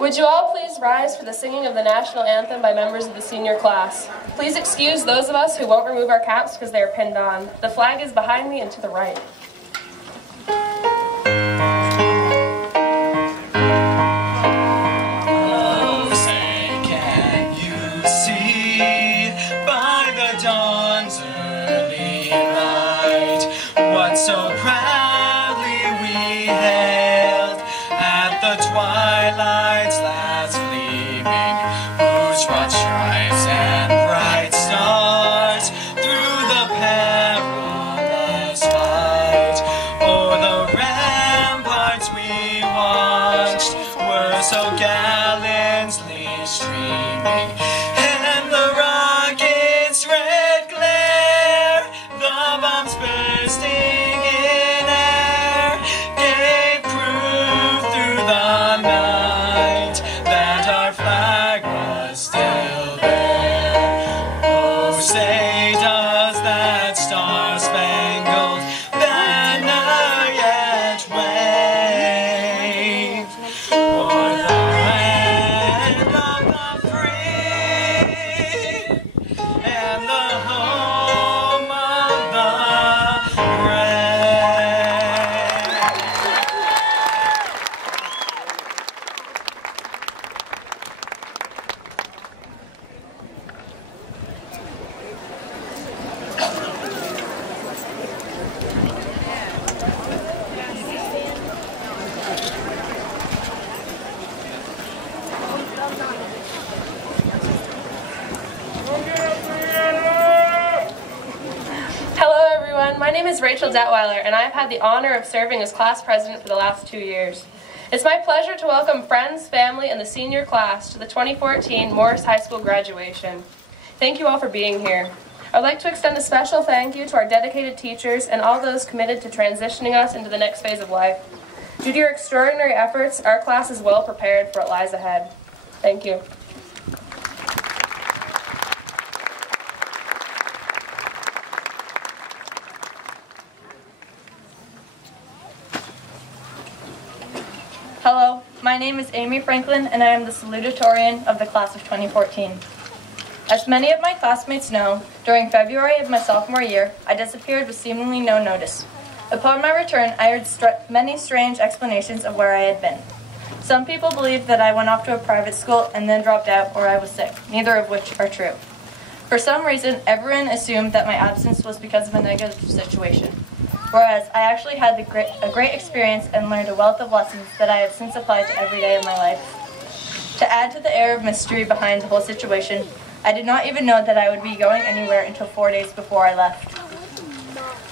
Would you all please rise for the singing of the national anthem by members of the senior class? Please excuse those of us who won't remove our caps because they are pinned on. The flag is behind me and to the right. Oh, say, can you see by the dawn's early light what so proudly we hailed at the twilight's last gleaming, whose broad stripes and bright stars through the perilous fight o'er the ramparts we watched were so gallantly streaming, and the rocket's red glare, the bombs bursting in air, gave proof through the night that our flag was still there. Oh, say does that star-spangled banner yet wave o'er the land of the free and the home of the brave? Hello everyone, my name is Rachel Detweiler and I have had the honor of serving as class president for the last 2 years. It's my pleasure to welcome friends, family, and the senior class to the 2014 Morse High School graduation. Thank you all for being here. I'd like to extend a special thank you to our dedicated teachers and all those committed to transitioning us into the next phase of life. Due to your extraordinary efforts, our class is well prepared for what lies ahead. Thank you. Hello, my name is Amy Franklin and I am the salutatorian of the class of 2014. As many of my classmates know, during February of my sophomore year, I disappeared with seemingly no notice. Upon my return, I heard many strange explanations of where I had been. Some people believed that I went off to a private school and then dropped out, or I was sick, neither of which are true. For some reason, everyone assumed that my absence was because of a negative situation, whereas I actually had a great experience and learned a wealth of lessons that I have since applied to every day of my life. To add to the air of mystery behind the whole situation, I did not even know that I would be going anywhere until 4 days before I left.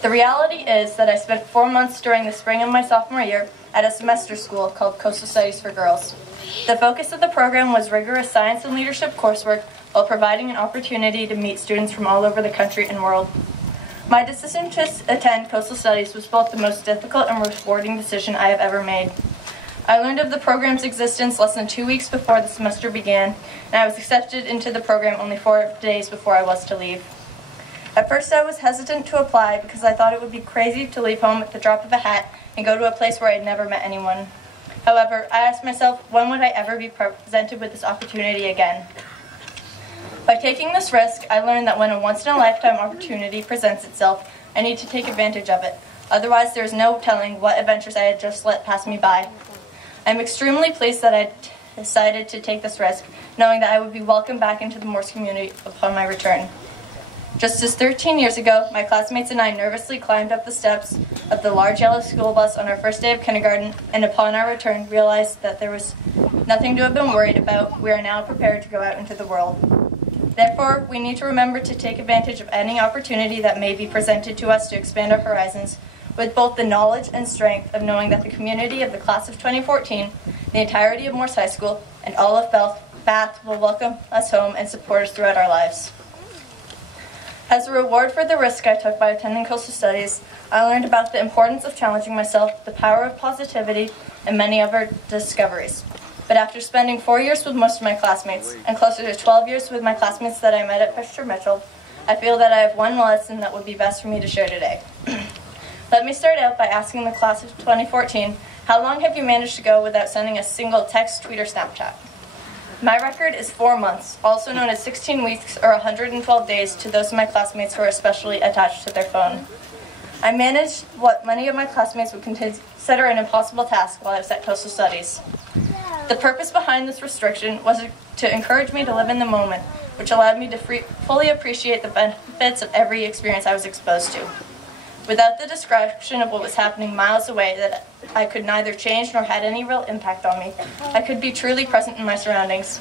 The reality is that I spent 4 months during the spring of my sophomore year at a semester school called Coastal Studies for Girls. The focus of the program was rigorous science and leadership coursework while providing an opportunity to meet students from all over the country and world. My decision to attend Coastal Studies was both the most difficult and rewarding decision I have ever made. I learned of the program's existence less than 2 weeks before the semester began, and I was accepted into the program only 4 days before I was to leave. At first I was hesitant to apply because I thought it would be crazy to leave home at the drop of a hat and go to a place where I had never met anyone. However, I asked myself, when would I ever be presented with this opportunity again? By taking this risk, I learned that when a once-in-a-lifetime opportunity presents itself, I need to take advantage of it. Otherwise, there is no telling what adventures I had just let pass me by. I'm extremely pleased that I decided to take this risk, knowing that I would be welcomed back into the Morse community upon my return. Just as 13 years ago, my classmates and I nervously climbed up the steps of the large yellow school bus on our first day of kindergarten, and upon our return realized that there was nothing to have been worried about. We are now prepared to go out into the world. Therefore, we need to remember to take advantage of any opportunity that may be presented to us to expand our horizons, with both the knowledge and strength of knowing that the community of the class of 2014, the entirety of Morse High School, and all of Bath will welcome us home and support us throughout our lives. As a reward for the risk I took by attending Coastal Studies, I learned about the importance of challenging myself, the power of positivity, and many other discoveries. But after spending 4 years with most of my classmates, and closer to 12 years with my classmates that I met at Fisher Mitchell, I feel that I have one lesson that would be best for me to share today. Let me start out by asking the class of 2014 How long have you managed to go without sending a single text, tweet, or Snapchat? My record is 4 months, also known as 16 weeks or 112 days to those of my classmates who are especially attached to their phone. I managed what many of my classmates would consider an impossible task while I was at Coastal Studies. The purpose behind this restriction was to encourage me to live in the moment, which allowed me to fully appreciate the benefits of every experience I was exposed to. Without the distraction of what was happening miles away that I could neither change nor had any real impact on me, I could be truly present in my surroundings.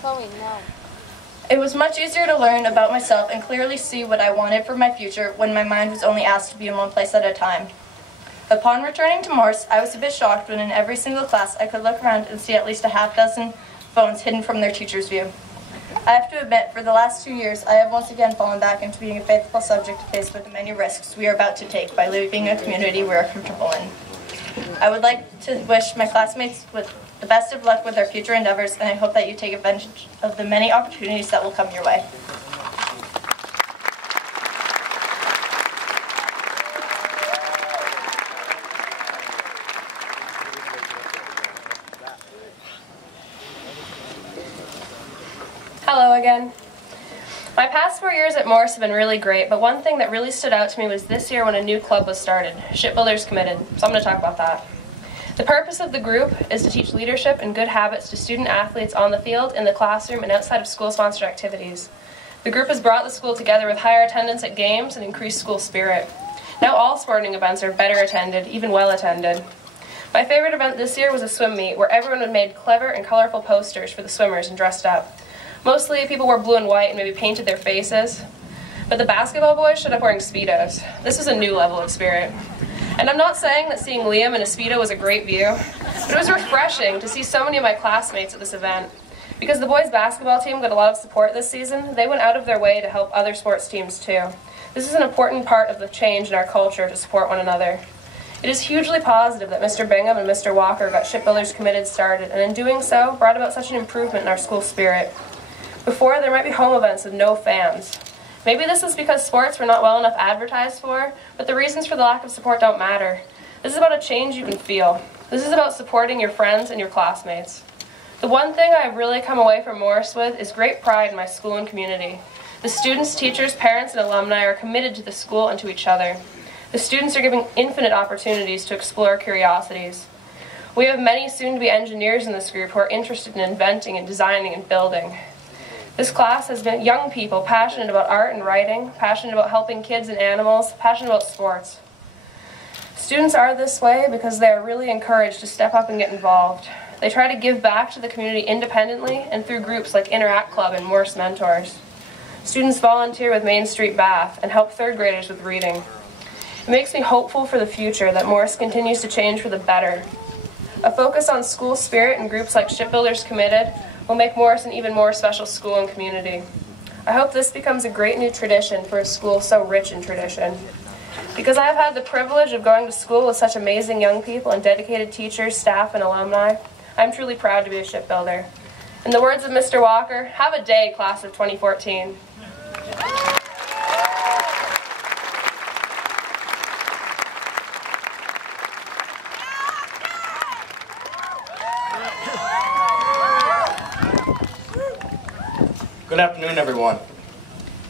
It was much easier to learn about myself and clearly see what I wanted for my future when my mind was only asked to be in one place at a time. Upon returning to Morse, I was a bit shocked when in every single class I could look around and see at least a half dozen phones hidden from their teacher's view. I have to admit, for the last 2 years, I have once again fallen back into being a faithful subject faced with the many risks we are about to take by leaving a community we are comfortable in. I would like to wish my classmates the best of luck with their future endeavors, and I hope that you take advantage of the many opportunities that will come your way. Hello again. My past 4 years at Morse have been really great, but one thing that really stood out to me was this year when a new club was started, Shipbuilders Committed, so I'm going to talk about that. The purpose of the group is to teach leadership and good habits to student athletes on the field, in the classroom, and outside of school-sponsored activities. The group has brought the school together with higher attendance at games and increased school spirit. Now all sporting events are better attended, even well attended. My favorite event this year was a swim meet, where everyone had made clever and colorful posters for the swimmers and dressed up. Mostly people wore blue and white and maybe painted their faces, but the basketball boys showed up wearing Speedos. This was a new level of spirit. And I'm not saying that seeing Liam in a Speedo was a great view, but it was refreshing to see so many of my classmates at this event. Because the boys' basketball team got a lot of support this season, they went out of their way to help other sports teams too. This is an important part of the change in our culture to support one another. It is hugely positive that Mr. Bingham and Mr. Walker got Shipbuilders Committed started, and in doing so, brought about such an improvement in our school spirit. Before, there might be home events with no fans. Maybe this is because sports were not well enough advertised for, but the reasons for the lack of support don't matter. This is about a change you can feel. This is about supporting your friends and your classmates. The one thing I've really come away from Morse with is great pride in my school and community. The students, teachers, parents, and alumni are committed to the school and to each other. The students are given infinite opportunities to explore curiosities. We have many soon-to-be engineers in this group who are interested in inventing and designing and building. This class has been young people passionate about art and writing, passionate about helping kids and animals, passionate about sports. Students are this way because they are really encouraged to step up and get involved. They try to give back to the community independently and through groups like Interact Club and Morse Mentors. Students volunteer with Main Street Bath and help third graders with reading. It makes me hopeful for the future that Morse continues to change for the better. A focus on school spirit and groups like Shipbuilders Committed will make Morse an even more special school and community. I hope this becomes a great new tradition for a school so rich in tradition. Because I have had the privilege of going to school with such amazing young people and dedicated teachers, staff, and alumni, I'm truly proud to be a shipbuilder. In the words of Mr. Walker, have a day, class of 2014. Good afternoon, everyone.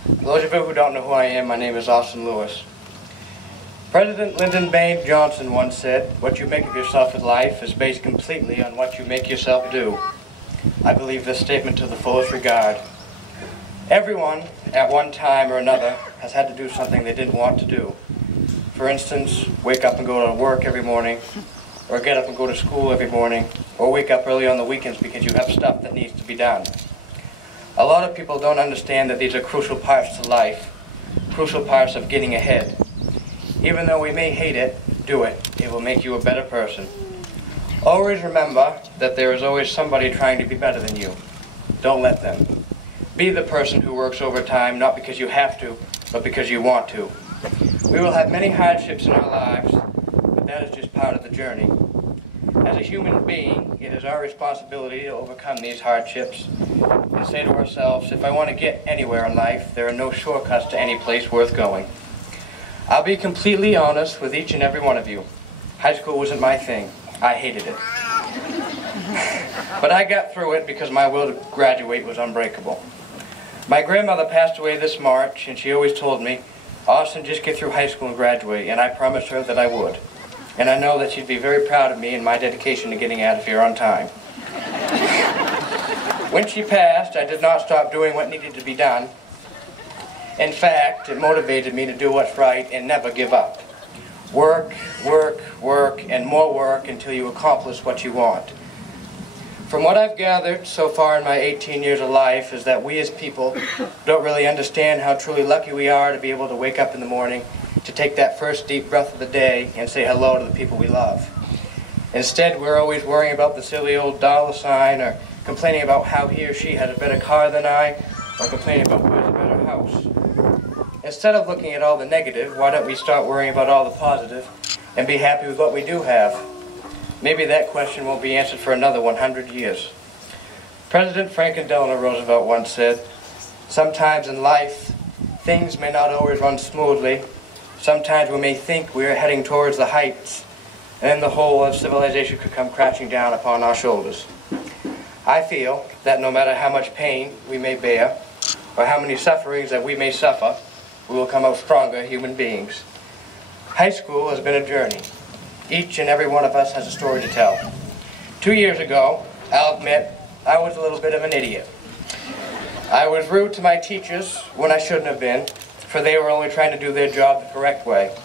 For those of you who don't know who I am, my name is Austin Lewis. President Lyndon Baines Johnson once said, "What you make of yourself in life is based completely on what you make yourself do." I believe this statement to the fullest regard. Everyone, at one time or another, has had to do something they didn't want to do. For instance, wake up and go to work every morning, or get up and go to school every morning, or wake up early on the weekends because you have stuff that needs to be done. A lot of people don't understand that these are crucial parts to life, crucial parts of getting ahead. Even though we may hate it, do it. It will make you a better person. Always remember that there is always somebody trying to be better than you. Don't let them. Be the person who works overtime, not because you have to, but because you want to. We will have many hardships in our lives, but that is just part of the journey. As a human being, it is our responsibility to overcome these hardships and say to ourselves, if I want to get anywhere in life, there are no shortcuts to any place worth going. I'll be completely honest with each and every one of you. High school wasn't my thing. I hated it. But I got through it because my will to graduate was unbreakable. My grandmother passed away this March, and she always told me, Austin, just get through high school and graduate, and I promised her that I would. And I know that she'd be very proud of me and my dedication to getting out of here on time. When she passed, I did not stop doing what needed to be done. In fact, it motivated me to do what's right and never give up. Work, work, work, and more work until you accomplish what you want. From what I've gathered so far in my 18 years of life is that we as people don't really understand how truly lucky we are to be able to wake up in the morning, to take that first deep breath of the day and say hello to the people we love. Instead, we're always worrying about the silly old dollar sign, or complaining about how he or she has a better car than I, or complaining about who has a better house. Instead of looking at all the negative, why don't we start worrying about all the positive and be happy with what we do have? Maybe that question won't be answered for another 100 years. President Franklin Delano Roosevelt once said, sometimes in life, things may not always run smoothly. Sometimes we may think we are heading towards the heights, and then the whole of civilization could come crashing down upon our shoulders. I feel that no matter how much pain we may bear, or how many sufferings that we may suffer, we will come out stronger human beings. High school has been a journey. Each and every one of us has a story to tell. 2 years ago, I'll admit, I was a little bit of an idiot. I was rude to my teachers when I shouldn't have been, for they were only trying to do their job the correct way.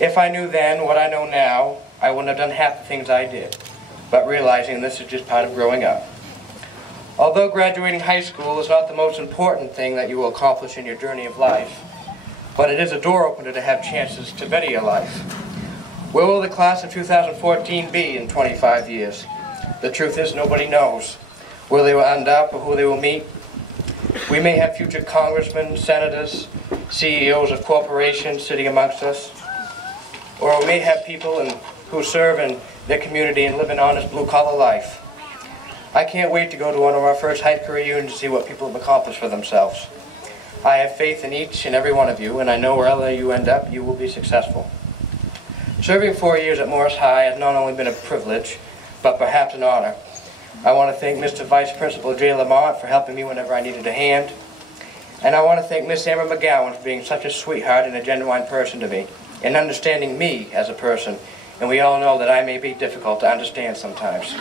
If I knew then what I know now, I wouldn't have done half the things I did, but realizing this is just part of growing up. Although graduating high school is not the most important thing that you will accomplish in your journey of life, but it is a door opener to have chances to better your life. Where will the class of 2014 be in 25 years? The truth is, nobody knows where they will end up or who they will meet. We may have future congressmen, senators, CEOs of corporations sitting amongst us, or we may have people who serve in their community and live an honest blue-collar life. I can't wait to go to one of our first high school reunions to see what people have accomplished for themselves. I have faith in each and every one of you, and I know wherever you end up, you will be successful. Serving 4 years at Morse High has not only been a privilege, but perhaps an honor. I want to thank Mr. Vice Principal J. Lamont for helping me whenever I needed a hand. And I want to thank Miss Amber McGowan for being such a sweetheart and a genuine person to me, and understanding me as a person. And we all know that I may be difficult to understand sometimes.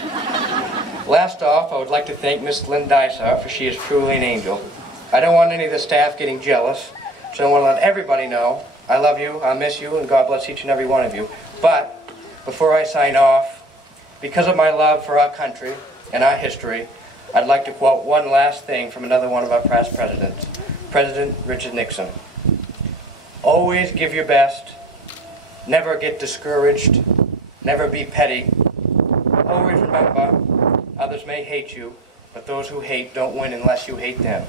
Last off, I would like to thank Miss Lynn Dysart, for she is truly an angel. I don't want any of the staff getting jealous, so I want to let everybody know I love you, I miss you, and God bless each and every one of you. But before I sign off, because of my love for our country and our history, I'd like to quote one last thing from another one of our past presidents, President Richard Nixon. Always give your best, never get discouraged, never be petty. Always remember, others may hate you, but those who hate don't win unless you hate them.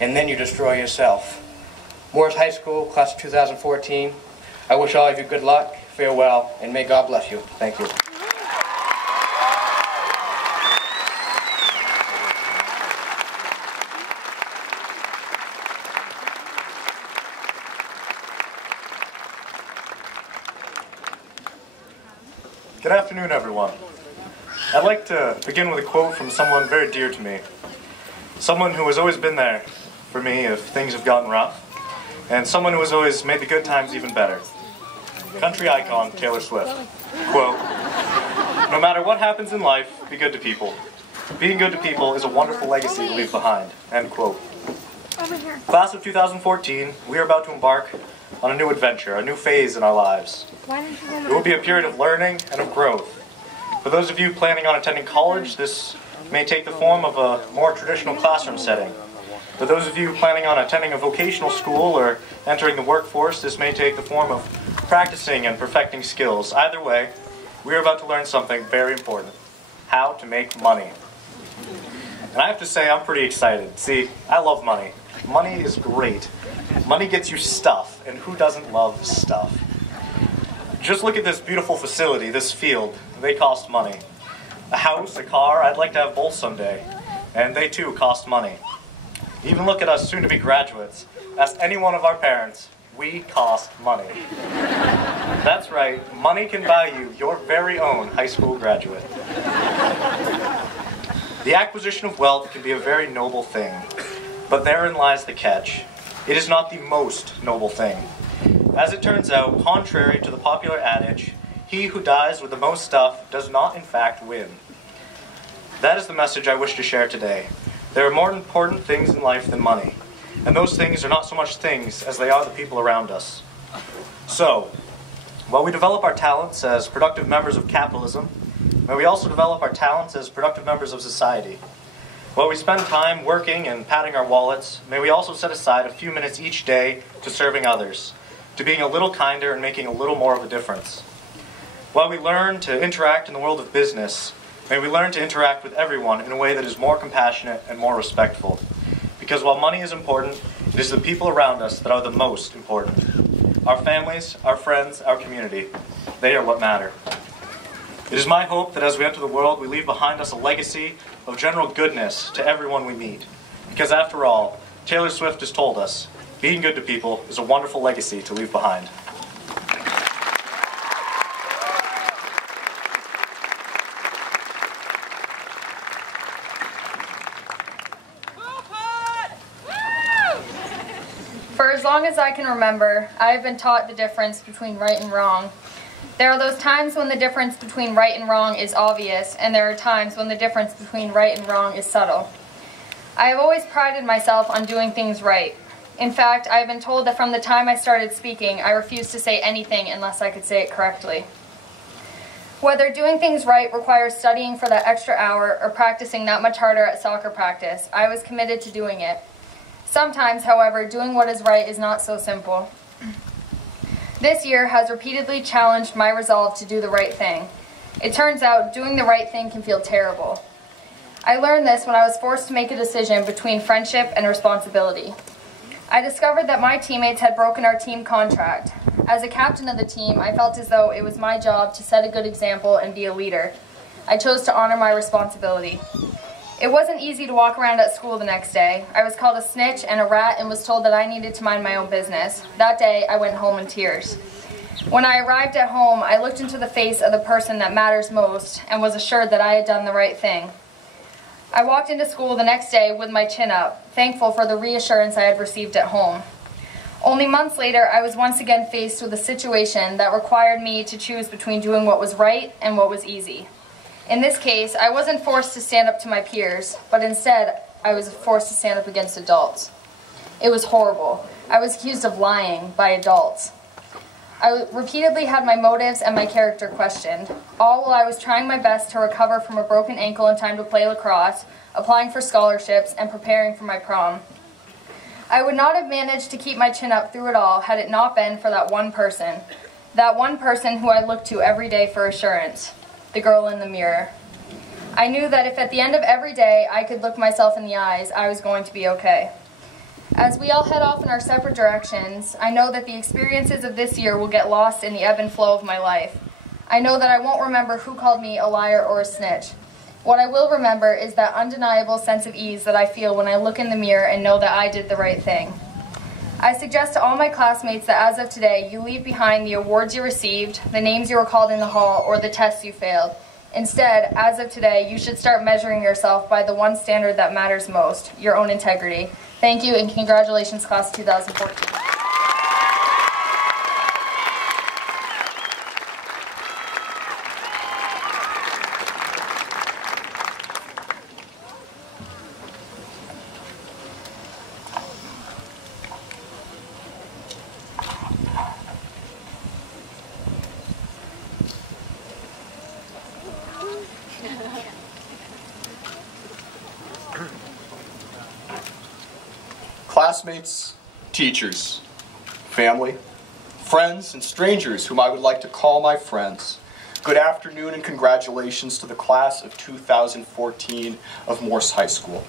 And then you destroy yourself. Morse High School, class of 2014, I wish all of you good luck, farewell, and may God bless you. Thank you. Good afternoon, everyone. I'd like to begin with a quote from someone very dear to me. Someone who has always been there for me if things have gotten rough, and someone who has always made the good times even better. Country icon, Taylor Swift. Quote, "No matter what happens in life, be good to people. Being good to people is a wonderful legacy to leave behind." End quote. Class of 2014, we are about to embark on a new adventure, a new phase in our lives. It will be a period of learning and of growth. For those of you planning on attending college, this may take the form of a more traditional classroom setting. For those of you planning on attending a vocational school or entering the workforce, this may take the form of practicing and perfecting skills. Either way, we are about to learn something very important: how to make money. And I have to say, I'm pretty excited. See, I love money. Money is great. Money gets you stuff, and who doesn't love stuff? Just look at this beautiful facility, this field. They cost money. A house, a car, I'd like to have both someday. And they too cost money. Even look at us soon-to-be graduates. Ask any one of our parents, we cost money. That's right, money can buy you your very own high school graduate. The acquisition of wealth can be a very noble thing, but therein lies the catch. It is not the most noble thing. As it turns out, contrary to the popular adage, he who dies with the most stuff does not in fact win. That is the message I wish to share today. There are more important things in life than money, and those things are not so much things as they are the people around us. So, while we develop our talents as productive members of capitalism, may we also develop our talents as productive members of society. While we spend time working and padding our wallets, may we also set aside a few minutes each day to serving others, to being a little kinder and making a little more of a difference. While we learn to interact in the world of business, may we learn to interact with everyone in a way that is more compassionate and more respectful. Because while money is important, it is the people around us that are the most important. Our families, our friends, our community, they are what matter. It is my hope that as we enter the world, we leave behind us a legacy of general goodness to everyone we meet. Because after all, Taylor Swift has told us, being good to people is a wonderful legacy to leave behind. For as long as I can remember, I have been taught the difference between right and wrong. There are those times when the difference between right and wrong is obvious, and there are times when the difference between right and wrong is subtle. I have always prided myself on doing things right. In fact, I have been told that from the time I started speaking, I refused to say anything unless I could say it correctly. Whether doing things right requires studying for that extra hour or practicing that much harder at soccer practice, I was committed to doing it. Sometimes, however, doing what is right is not so simple. This year has repeatedly challenged my resolve to do the right thing. It turns out doing the right thing can feel terrible. I learned this when I was forced to make a decision between friendship and responsibility. I discovered that my teammates had broken our team contract. As a captain of the team, I felt as though it was my job to set a good example and be a leader. I chose to honor my responsibility. It wasn't easy to walk around at school the next day. I was called a snitch and a rat and was told that I needed to mind my own business. That day, I went home in tears. When I arrived at home, I looked into the face of the person that matters most and was assured that I had done the right thing. I walked into school the next day with my chin up, thankful for the reassurance I had received at home. Only months later, I was once again faced with a situation that required me to choose between doing what was right and what was easy. In this case, I wasn't forced to stand up to my peers, but instead, I was forced to stand up against adults. It was horrible. I was accused of lying by adults. I repeatedly had my motives and my character questioned, all while I was trying my best to recover from a broken ankle in time to play lacrosse, applying for scholarships, and preparing for my prom. I would not have managed to keep my chin up through it all had it not been for that one person who I looked to every day for assurance. The girl in the mirror. I knew that if at the end of every day I could look myself in the eyes, I was going to be okay. As we all head off in our separate directions, I know that the experiences of this year will get lost in the ebb and flow of my life. I know that I won't remember who called me a liar or a snitch. What I will remember is that undeniable sense of ease that I feel when I look in the mirror and know that I did the right thing. I suggest to all my classmates that as of today, you leave behind the awards you received, the names you were called in the hall, or the tests you failed. Instead, as of today, you should start measuring yourself by the one standard that matters most, your own integrity. Thank you, and congratulations, Class 2014. Classmates, teachers, family, friends, and strangers whom I would like to call my friends, good afternoon and congratulations to the class of 2014 of Morse High School.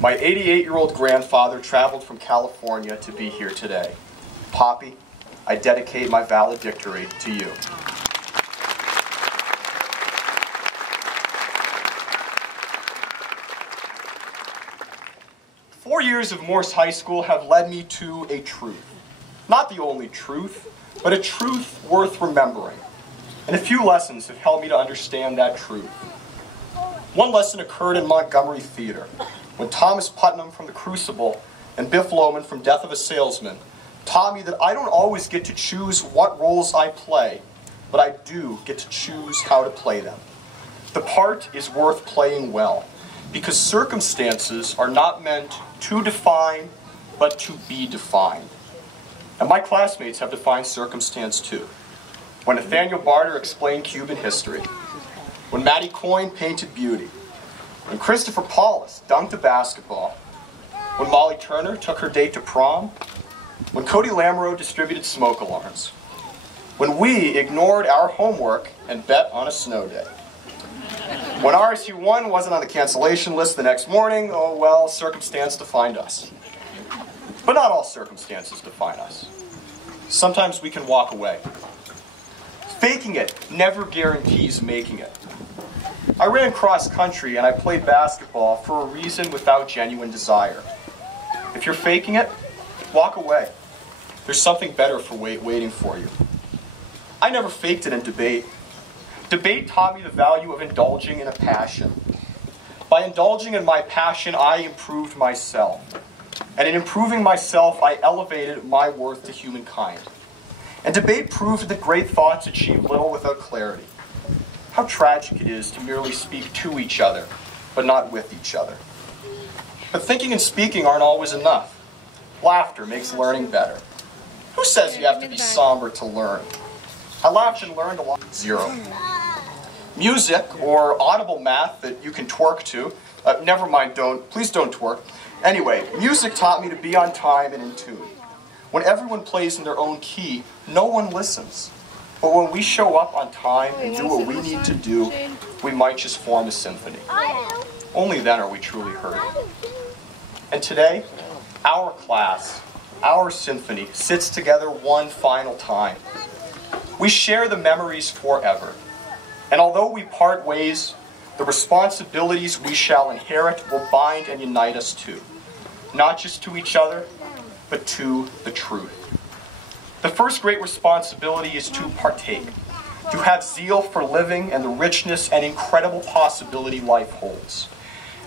My 88-year-old grandfather traveled from California to be here today. Poppy, I dedicate my valedictory to you. 4 years of Morse High School have led me to a truth. Not the only truth, but a truth worth remembering. And a few lessons have helped me to understand that truth. One lesson occurred in Montgomery Theater, when Thomas Putnam from The Crucible and Biff Loman from Death of a Salesman taught me that I don't always get to choose what roles I play, but I do get to choose how to play them. The part is worth playing well, because circumstances are not meant to define, but to be defined. And my classmates have defined circumstance too. When Nathaniel Barter explained Cuban history, when Matty Coyne painted beauty, when Christopher Paulus dunked a basketball, when Molly Turner took her date to prom, when Cody Lamoureux distributed smoke alarms, when we ignored our homework and bet on a snow day, when RSU1 wasn't on the cancellation list the next morning, oh well, circumstance defined us. But not all circumstances define us. Sometimes we can walk away. Faking it never guarantees making it. I ran cross country and I played basketball for a reason without genuine desire. If you're faking it, walk away. There's something better for waiting for you. I never faked it in debate. Debate taught me the value of indulging in a passion. By indulging in my passion, I improved myself. And in improving myself, I elevated my worth to humankind. And debate proved that great thoughts achieve little without clarity. How tragic it is to merely speak to each other, but not with each other. But thinking and speaking aren't always enough. Laughter makes learning better. Who says you have to be somber to learn? I laughed and learned a lot. 0. Music, or audible math that you can twerk to. Never mind, please don't twerk. Anyway, music taught me to be on time and in tune. When everyone plays in their own key, no one listens. But when we show up on time and do what we need to do, we might just form a symphony. Only then are we truly heard. And today, our class, our symphony, sits together one final time. We share the memories forever. And although we part ways, the responsibilities we shall inherit will bind and unite us too. Not just to each other, but to the truth. The first great responsibility is to partake, to have zeal for living and the richness and incredible possibility life holds.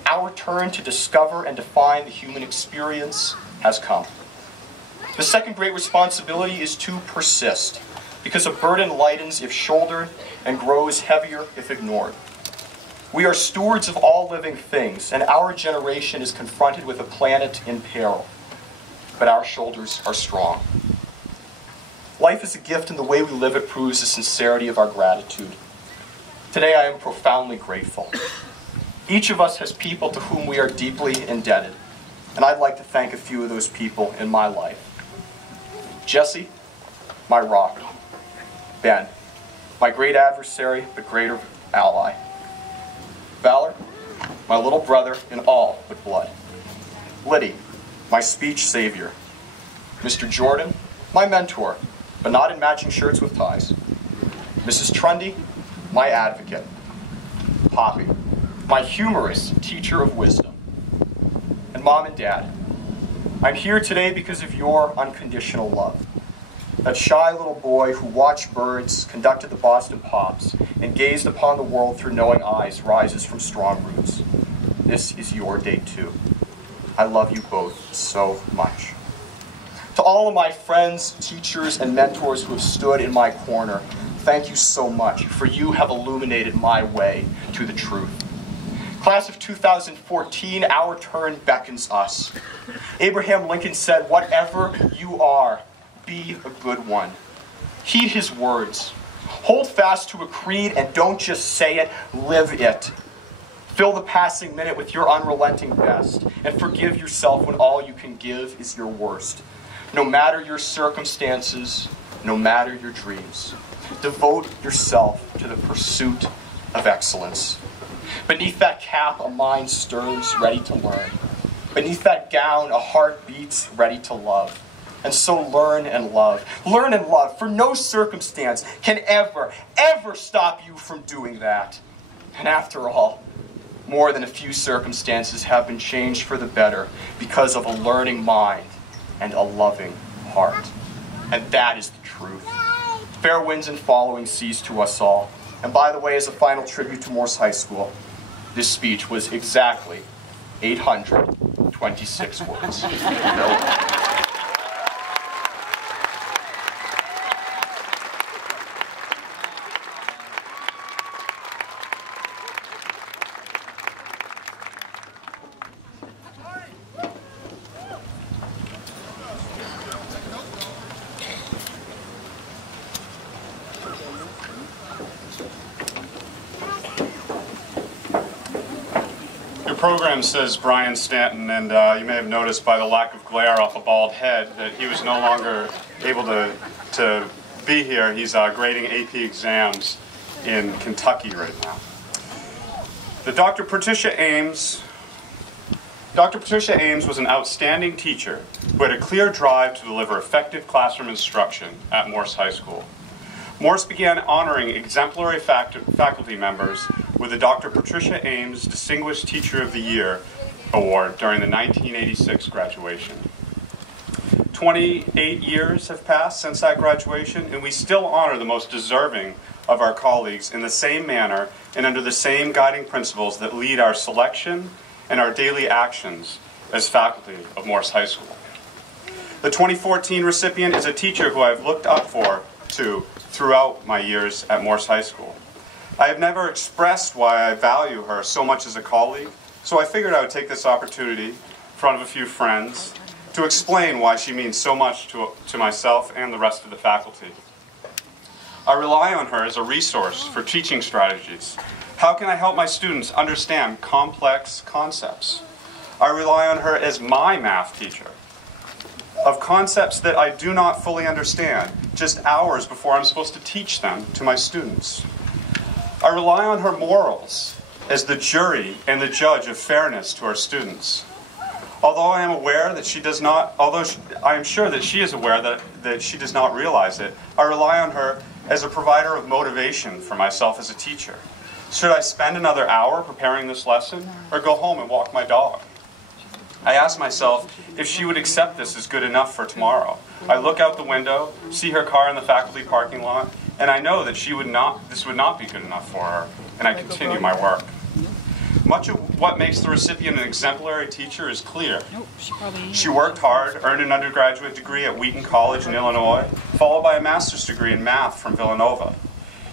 Our turn to discover and define the human experience has come. The second great responsibility is to persist, because a burden lightens if shouldered and grows heavier if ignored. We are stewards of all living things, and our generation is confronted with a planet in peril. But our shoulders are strong. Life is a gift, and the way we live it proves the sincerity of our gratitude. Today I am profoundly grateful. Each of us has people to whom we are deeply indebted, and I'd like to thank a few of those people in my life. Jesse, my rock. Ben, my great adversary, but greater ally. Valor, my little brother in all but blood. Liddy, my speech savior. Mr. Jordan, my mentor, but not in matching shirts with ties. Mrs. Trundy, my advocate. Poppy, my humorous teacher of wisdom. And Mom and Dad, I'm here today because of your unconditional love. That shy little boy who watched birds, conducted the Boston Pops, and gazed upon the world through knowing eyes rises from strong roots. This is your day too. I love you both so much. To all of my friends, teachers, and mentors who have stood in my corner, thank you so much, for you have illuminated my way to the truth. Class of 2014, our turn beckons us. Abraham Lincoln said, "Whatever you are, be a good one." Heed his words. Hold fast to a creed and don't just say it, live it. Fill the passing minute with your unrelenting best and forgive yourself when all you can give is your worst. No matter your circumstances, no matter your dreams, devote yourself to the pursuit of excellence. Beneath that cap, a mind stirs, ready to learn. Beneath that gown, a heart beats, ready to love. And so learn and love. Learn and love, for no circumstance can ever, ever stop you from doing that. And after all, more than a few circumstances have been changed for the better because of a learning mind and a loving heart. And that is the truth. Fair winds and following seas to us all. And by the way, as a final tribute to Morse High School, this speech was exactly 826 words. Your program says Brian Stanton, and you may have noticed by the lack of glare off a bald head that he was no longer able to be here. He's grading AP exams in Kentucky right now. Dr. Patricia Ames was an outstanding teacher who had a clear drive to deliver effective classroom instruction at Morse High School. Morse began honoring exemplary faculty members with the Dr. Patricia Ames Distinguished Teacher of the Year Award during the 1986 graduation. 28 years have passed since that graduation, and we still honor the most deserving of our colleagues in the same manner and under the same guiding principles that lead our selection and our daily actions as faculty of Morse High School. The 2014 recipient is a teacher who I've looked up to throughout my years at Morse High School. I have never expressed why I value her so much as a colleague, so I figured I would take this opportunity in front of a few friends to explain why she means so much to myself and the rest of the faculty. I rely on her as a resource for teaching strategies. How can I help my students understand complex concepts? I rely on her as my math teacher of concepts that I do not fully understand just hours before I'm supposed to teach them to my students. I rely on her morals as the jury and the judge of fairness to our students. Although I am aware that she does not, I am sure that she is aware that she does not realize it, I rely on her as a provider of motivation for myself as a teacher. Should I spend another hour preparing this lesson or go home and walk my dog? I ask myself if she would accept this as good enough for tomorrow. I look out the window, see her car in the faculty parking lot, and I know that this would not be good enough for her, and I continue my work. Much of what makes the recipient an exemplary teacher is clear. She worked hard, earned an undergraduate degree at Wheaton College in Illinois, followed by a master's degree in math from Villanova.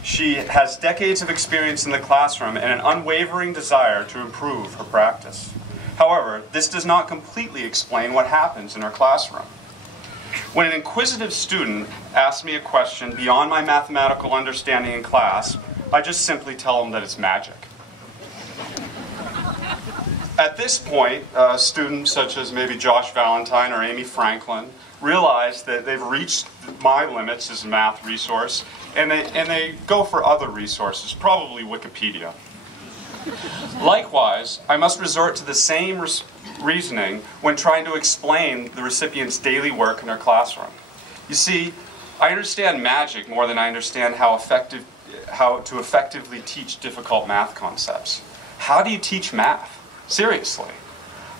She has decades of experience in the classroom and an unwavering desire to improve her practice. However, this does not completely explain what happens in her classroom. When an inquisitive student asks me a question beyond my mathematical understanding in class, I just simply tell them that it's magic. At this point, students such as maybe Josh Valentine or Amy Franklin realize that they've reached my limits as a math resource, and they go for other resources, probably Wikipedia. Likewise, I must resort to the same reasoning when trying to explain the recipient's daily work in their classroom. You see, I understand magic more than I understand how to effectively teach difficult math concepts. How do you teach math? Seriously.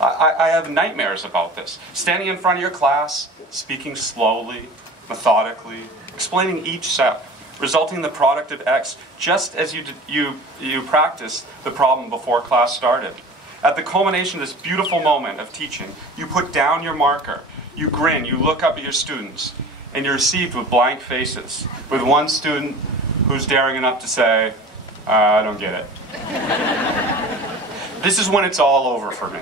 I have nightmares about this. Standing in front of your class, speaking slowly, methodically, explaining each step, resulting in the product of X, just as you practiced the problem before class started. At the culmination of this beautiful moment of teaching, you put down your marker, you grin, you look up at your students, and you're received with blank faces, with one student who's daring enough to say, I don't get it. This is when it's all over for me.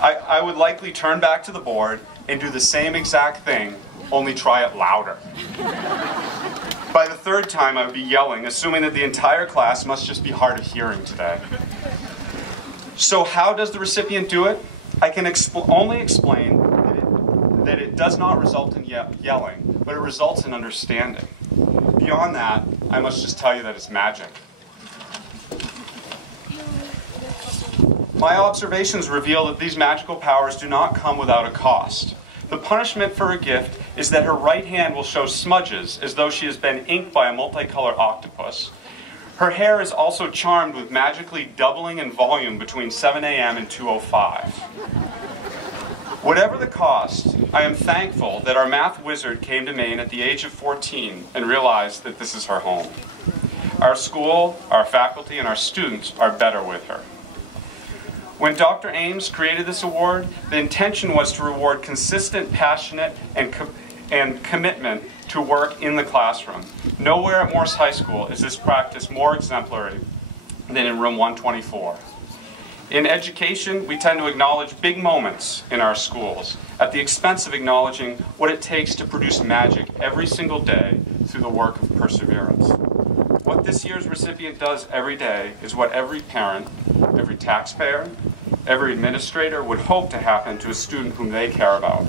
I would likely turn back to the board and do the same exact thing, only try it louder. By the third time, I would be yelling, assuming that the entire class must just be hard of hearing today. So how does the recipient do it? I can only explain that it does not result in yelling, but it results in understanding. Beyond that, I must just tell you that it's magic. My observations reveal that these magical powers do not come without a cost. The punishment for a gift is that her right hand will show smudges as though she has been inked by a multicolored octopus. Her hair is also charmed with magically doubling in volume between 7 a.m. and 2:05. Whatever the cost, I am thankful that our math wizard came to Maine at the age of 14 and realized that this is her home. Our school, our faculty, and our students are better with her. When Dr. Ames created this award, the intention was to reward consistent, passionate, and commitment to work in the classroom. Nowhere at Morse High School is this practice more exemplary than in room 124. In education, we tend to acknowledge big moments in our schools at the expense of acknowledging what it takes to produce magic every single day through the work of perseverance. What this year's recipient does every day is what every parent, every taxpayer, every administrator would hope to happen to a student whom they care about.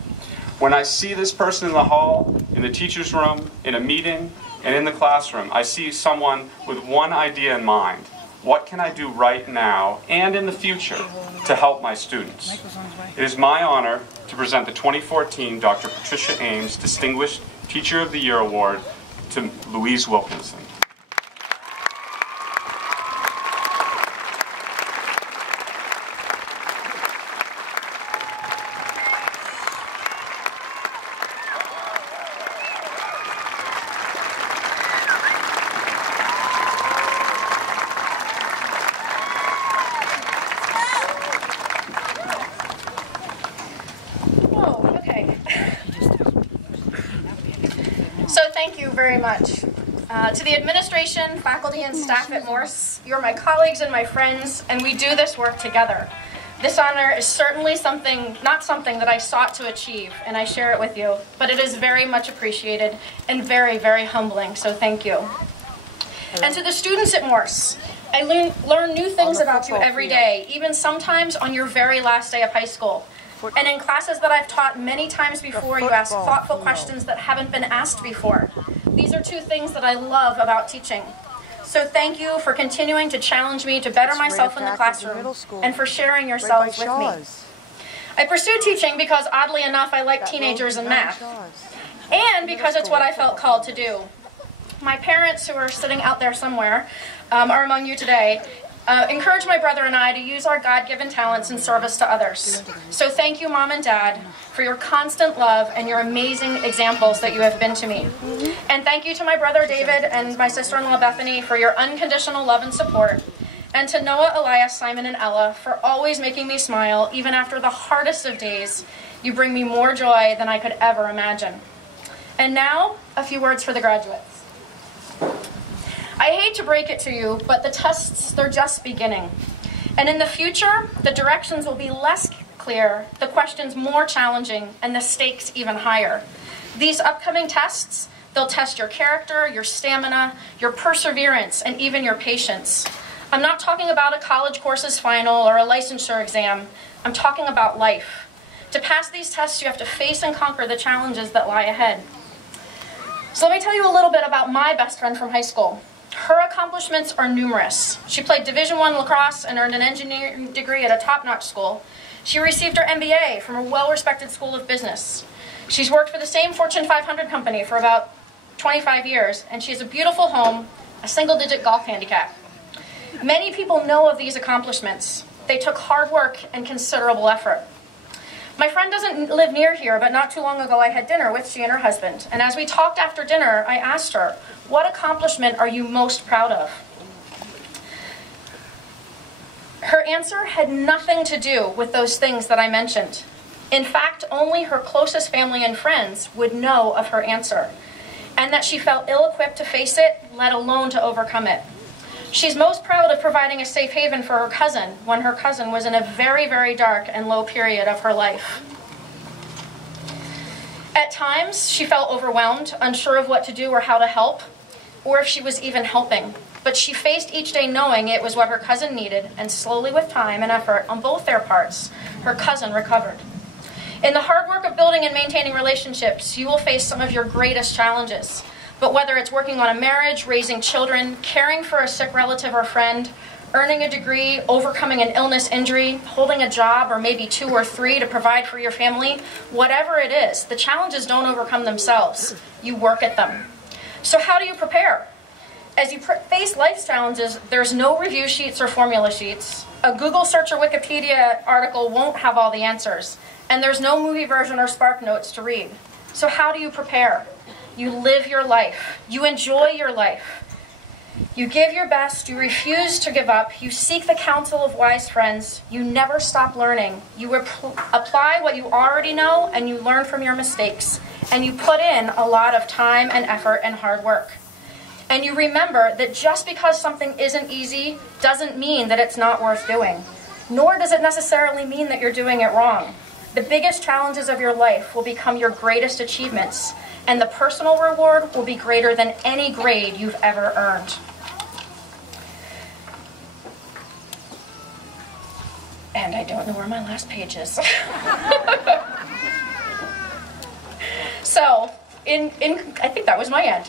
When I see this person in the hall, in the teacher's room, in a meeting, and in the classroom, I see someone with one idea in mind. What can I do right now and in the future to help my students? It is my honor to present the 2014 Dr. Patricia Ames Distinguished Teacher of the Year Award to Louise Wilkinson. Thank you very much. To the administration, faculty, and staff at Morse, you're my colleagues and my friends, and we do this work together. This honor is certainly not something that I sought to achieve, and I share it with you, but it is very much appreciated and very, very humbling, so thank you. And to the students at Morse, I learn new things about you every day, even sometimes on your very last day of high school. And in classes that I've taught many times before, you ask thoughtful questions that haven't been asked before. These are two things that I love about teaching. So thank you for continuing to challenge me to better myself in the classroom and for sharing yourselves with me. I pursued teaching because, oddly enough, I like teenagers and math. And because it's what I felt called to do. My parents, who are sitting out there somewhere, are among you today, encouraged my brother and I to use our God-given talents in service to others. So thank you, Mom and Dad, for your constant love and your amazing examples that you have been to me. And thank you to my brother David and my sister-in-law Bethany for your unconditional love and support. And to Noah, Elias, Simon, and Ella for always making me smile, even after the hardest of days. You bring me more joy than I could ever imagine. And now, a few words for the graduates. I hate to break it to you, but the tests, they're just beginning. And in the future, the directions will be less clear, the questions more challenging, and the stakes even higher. These upcoming tests, they'll test your character, your stamina, your perseverance, and even your patience. I'm not talking about a college course's final or a licensure exam. I'm talking about life. To pass these tests, you have to face and conquer the challenges that lie ahead. So let me tell you a little bit about my best friend from high school. Her accomplishments are numerous. She played Division I lacrosse and earned an engineering degree at a top-notch school. She received her MBA from a well-respected school of business. She's worked for the same Fortune 500 company for about 25 years, and she has a beautiful home, a single-digit golf handicap. Many people know of these accomplishments. They took hard work and considerable effort. My friend doesn't live near here, but not too long ago I had dinner with she and her husband. And as we talked after dinner, I asked her, what accomplishment are you most proud of? Her answer had nothing to do with those things that I mentioned. In fact, only her closest family and friends would know of her answer, and that she felt ill-equipped to face it, let alone to overcome it. She's most proud of providing a safe haven for her cousin when her cousin was in a very, very dark and low period of her life. At times, she felt overwhelmed, unsure of what to do or how to help, or if she was even helping. But she faced each day knowing it was what her cousin needed, and slowly with time and effort on both their parts, her cousin recovered. In the hard work of building and maintaining relationships, you will face some of your greatest challenges. But whether it's working on a marriage, raising children, caring for a sick relative or friend, earning a degree, overcoming an illness, injury, holding a job, or maybe 2 or 3 to provide for your family, whatever it is, the challenges don't overcome themselves. You work at them. So how do you prepare? as you face life's challenges, there's no review sheets or formula sheets. A Google search or Wikipedia article won't have all the answers. And there's no movie version or Spark Notes to read. So how do you prepare? You live your life. You enjoy your life. You give your best. You refuse to give up. You seek the counsel of wise friends. You never stop learning. You apply what you already know, and you learn from your mistakes. And you put in a lot of time and effort and hard work. And you remember that just because something isn't easy doesn't mean that it's not worth doing. Nor does it necessarily mean that you're doing it wrong. The biggest challenges of your life will become your greatest achievements, and the personal reward will be greater than any grade you've ever earned. And I don't know where my last page is. So, I think that was my end.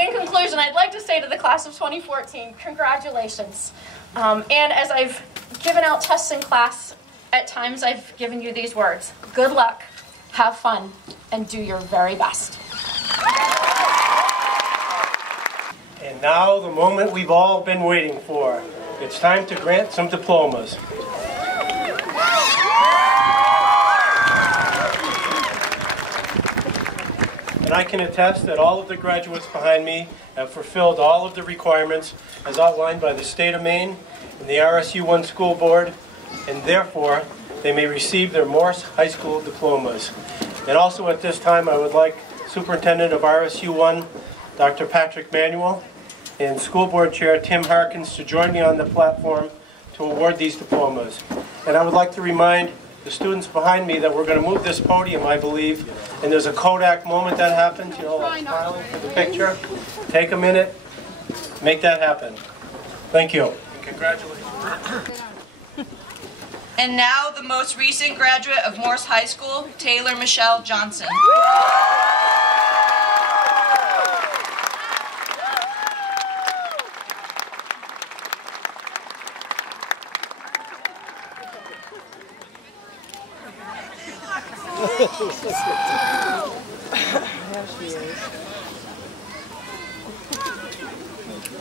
In conclusion, I'd like to say to the class of 2014, congratulations. And as I've given out tests in class, at times I've given you these words. Good luck, have fun, and do your very best. And now the moment we've all been waiting for. It's time to grant some diplomas. And I can attest that all of the graduates behind me have fulfilled all of the requirements as outlined by the state of Maine and the RSU-1 school board, and therefore they may receive their Morse High School diplomas. And also at this time I would like Superintendent of RSU-1, Dr. Patrick Manuel, and School Board Chair Tim Harkins to join me on the platform to award these diplomas. And I would like to remind the students behind me that we're going to move this podium, I believe, and there's a Kodak moment that happens, you know, like smiling for the picture. Take a minute, make that happen. Thank you. And congratulations. And now the most recent graduate of Morse High School, Taylor Michelle Johnson. There she is. Thank you.